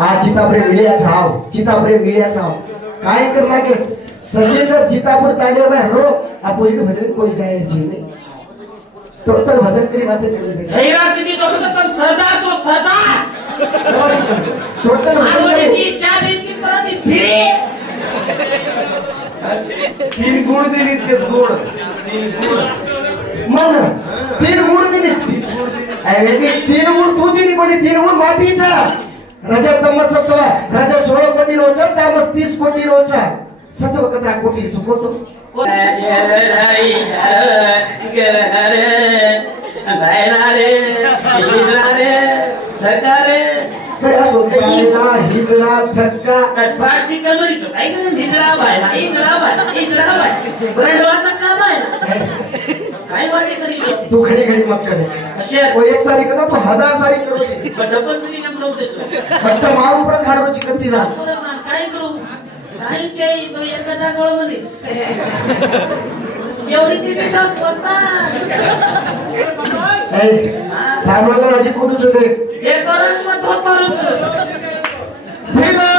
आ चिताप्रेम मिळ्याचा हाव चिताप्रेम मिळ्याचा हाव काय कर लागेस सगळे जर चितापूर तांडे में रो आपोजिट भजन कोई जाए जीने टोटल भजन करी बातें कर सैरा किती जो तुम सरदार जो सरदार टोटल आरोने ती 40 की परत फिरे 3 गुण दिलीच के गुण 3 गुण मन 3 गुण दिलीच अरे की 3 गुण तू दिली कोणी 3 गुण मातीचा राजा तमस सत्व राजा 16 कोटी रोचा तामस 30 कोटी रोचा सत्व 17 कोटी चुकवतो हिजडा झटका प्लास्टिक कमरीचो काय करून हिजडा बायला ब्रँडवा चक्का बायला काय वाटे करीसो तू खडी खडी मत करे अशे वो एक सारी करता तो 1000 सारी करो छी डबल पिटी नंबर होतेचो फक्त मारू पण खाडरो ची कत्ती जा काय करू साईचे तो एका जागोळ मध्येच एवढी ती बेटा होता ए सांभाळला राजी कोदूच होते हे करून मत होतोच भिला